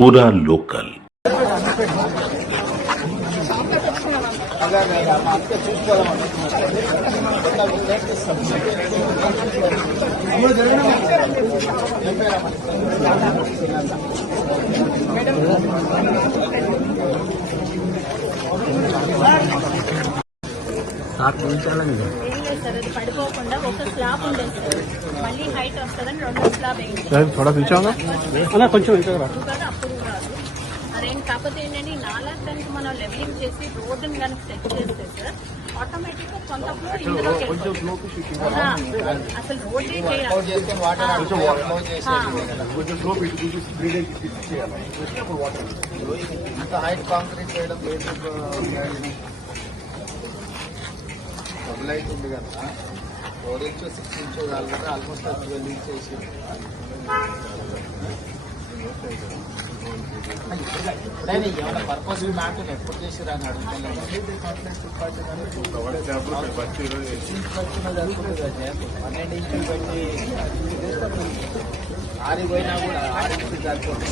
पूरा लोकल। పడిపోకుండా ఒక స్లాబ్ ఉండేది సార్, మళ్ళీ హైట్ వస్తుందని రెండో స్లాబ్ వేయండి. కొంచెం అప్పుడు రాదు అదేంటి. కాకపోతే ఏంటంటే నాలాగడానికి మనం లెవెలింగ్ చేసి రోడ్డుని కనుక సెట్ చేస్తే సార్ ఆటోమేటిక్ గా కొంత ఫ్లోర్ ఇందులోకి అసలు రోడ్డే హైట్ కాంక్రీట్ చేయడం డబుల్ హైట్ ఉంది కదా, 4 ఇంచు 6 ఇంచు కావాలి, ఆల్మోస్ట్ 12 ఇంచ్ వేసి ఏమైనా పర్పస్ మ్యాటర్ ఎప్పుడు చేసిరా అని అడుగుతున్నాను. పన్నెండు ఇంచులు పెట్టి 6 పోయినా కూడా 6 ఇంచులు సరిపోతుంది.